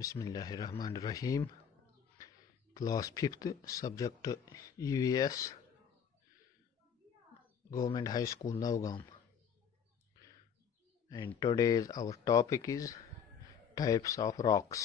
Bismillahirrahmanirrahim. Class 5th, subject EVS, Government High School, Navgaon. And today's our topic is types of rocks.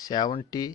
70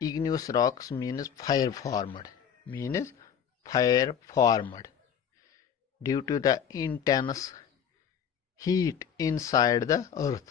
igneous rocks means fire formed due to the intense heat inside the earth.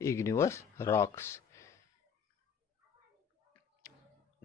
igneous rocks।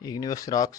igneous rocks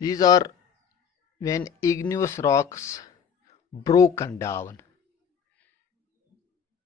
These are when igneous rocks broken down।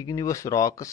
igneous rocks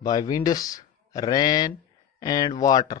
by winds, rain and water।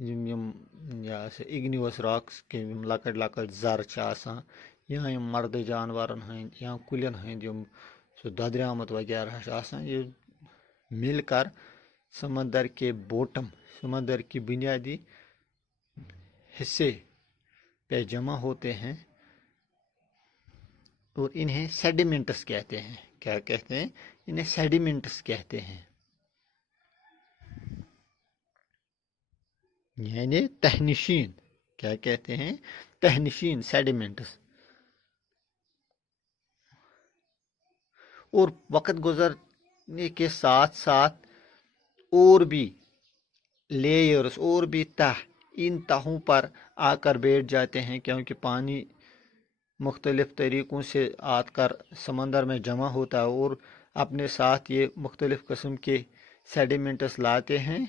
یا اگنیوس rocks کے لکٹ لکٹ زر یا مرد جانورن ہند یا clean ہند سہ ددریامت وغیرہ یہ مل کر سمندر کے بوٹم سمندر کی بنیادی حصے پہ جمع ہوتے ہیں اور انہیں سیڈیمنٹس کہتے ہیں. کیا کہتے ہیں؟ انہیں سیڈیمنٹس کہتے ہیں، یعنی تہنشین. کیا کہتے ہیں؟ تہنشین، سیڈیمنٹس. اور وقت گزرنے کے ساتھ ساتھ اور بھی لیئرز اور بھی ان تہوں پر آ کر بیٹھ جاتے ہیں، کیونکہ پانی مختلف طریقوں سے آ کر سمندر میں جمع ہوتا ہے اور اپنے ساتھ یہ مختلف قسم کے سیڈیمنٹس لاتے ہیں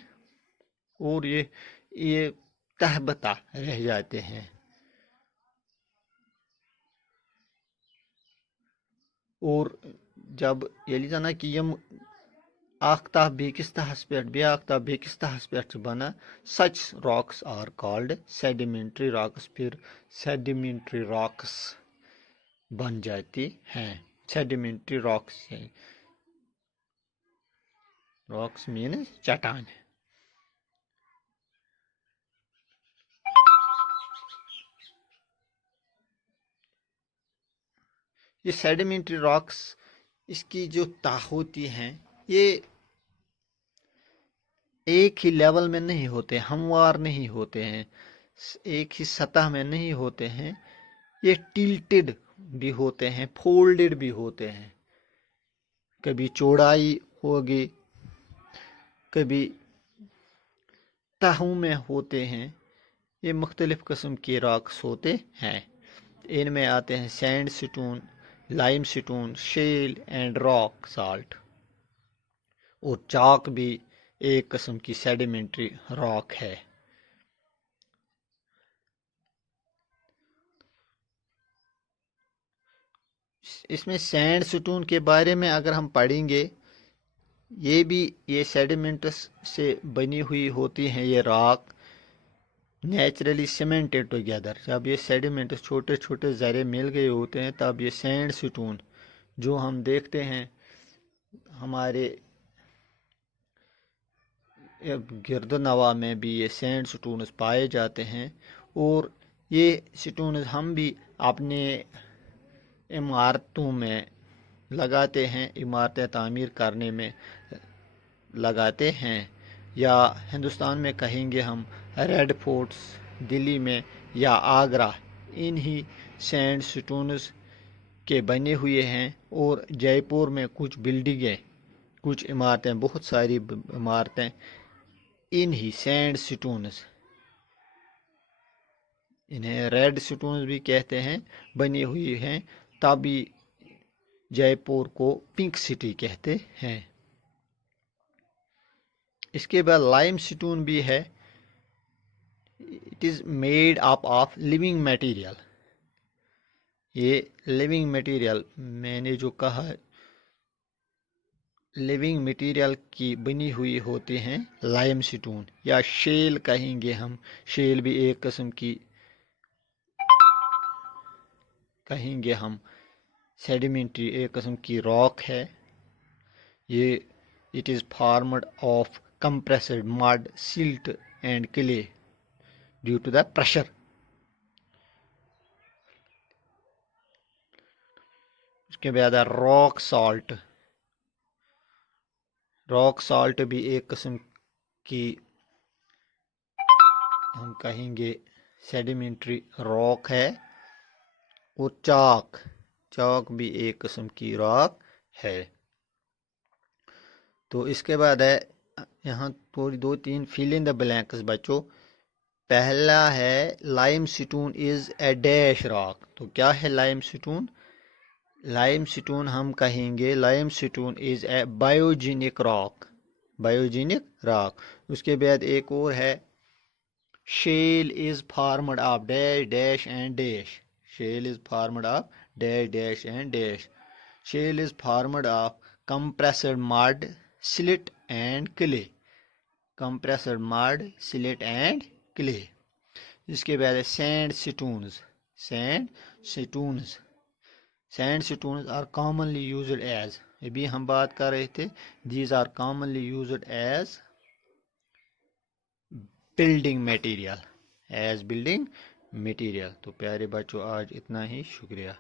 اور یہ تہ بتہ رہ جاتے ہیں. اور جب یلی زن کہ یم اخ تہ بیکس تہس پہ بیاکھ تہ بیکس تہس پہ بنان، سچ rocks are called sedimentary rocks. پھر سیڈیمنٹری راکس بن جاتی ہیں. سیڈیمنٹری راکس راکس مینز چٹان. یہ سیڈیمنٹری راکس اس کی جو تہ ہوتی ہیں یہ ایک ہی لیول میں نہیں ہوتے، ہموار نہیں ہوتے ہیں، ایک ہی سطح میں نہیں ہوتے ہیں. یہ ٹلٹڈ بھی ہوتے ہیں، فولڈڈ بھی ہوتے ہیں. کبھی چوڑائی ہوگی، کبھی تہوں میں ہوتے ہیں. یہ مختلف قسم کے راکس ہوتے ہیں. ان میں آتے ہیں send stone, Lime stone, shell and rock salt. اور چاک بھی ایک قسم کی سیڈیمنٹری راک ہے. اس میں سینڈ سٹون کے بارے میں اگر ہم پڑھیں گے، یہ سیڈیمنٹس سے بنی ہوئی ہوتی ہیں. یہ راک نیچرلی سیمنٹڈ ٹوگیدر. جب یہ سیڈیمنٹس چھوٹے چھوٹے ذرے مل گئے ہوتے ہیں تب یہ سینڈ سٹون جو ہم دیکھتے ہیں ہمارے گرد نواح میں بھی یہ سینڈ سٹونز پائے جاتے ہیں. اور یہ سٹونز ہم بھی اپنے عمارتوں میں لگاتے ہیں، عمارتیں تعمیر کرنے میں لگاتے ہیں. یا ہندوستان میں کہیں گے ہم ریڈ فورٹس دلی میں یا آگرہ انہی سینڈ سٹونز کے بنے ہوئے ہیں. اور جے پور میں کچھ بلڈنگیں، کچھ عمارتیں، بہت ساری عمارتیں انہی سینڈ سٹونز، انہیں ریڈ سٹونز بھی کہتے ہیں، بنی ہوئی ہیں. تبھی جے پور کو پنک سٹی کہتے ہیں. اس کے بعد لائم سٹون بھی ہے. It is made up of living material. یہ لیونگ میٹیریل میں نے جو کہا لیونگ میٹیریل کی بنی ہوئی ہوتی ہیں لائم سٹون. یا شیل کہیں گے ہم، شیل بھی ایک قسم کی کہیں گے ہم سیڈیمنٹری ایک قسم کی راک ہے. یہ it is formed of compressed mud, silt and clay due to the pressure. اس کے بعد راک سالٹ. راک سالٹ بھی ایک قسم کی ہم کہیں گے سیڈیمنٹری راک ہے. اور چاک بھی ایک قسم کی راک ہے. تو اس کے بعد ہے یہاں تھوڑی 2-3 فل ان دا بلینکس بچو. پہلا ہے limestone is a dash rock. تو کیا ہے لائم سٹون؟ لائم سٹون ہم کہیں گے limestone is a biogenic rock. Biogenic rock. اس کے بعد ایک اور ہے shale is formed of dash dash and dash. Shale is formed of dash dash and dash. Shale is formed of compressed mud, silt and clay. Compressed mud, silt and clay. اس کے بعد ہے sandstones. Sandstones. Sandstones are commonly used as. ابھی ہم بات کر رہے تھے these are commonly used as building material. As building material. تو پیارے بچوں آج اتنا ہی. شکریہ.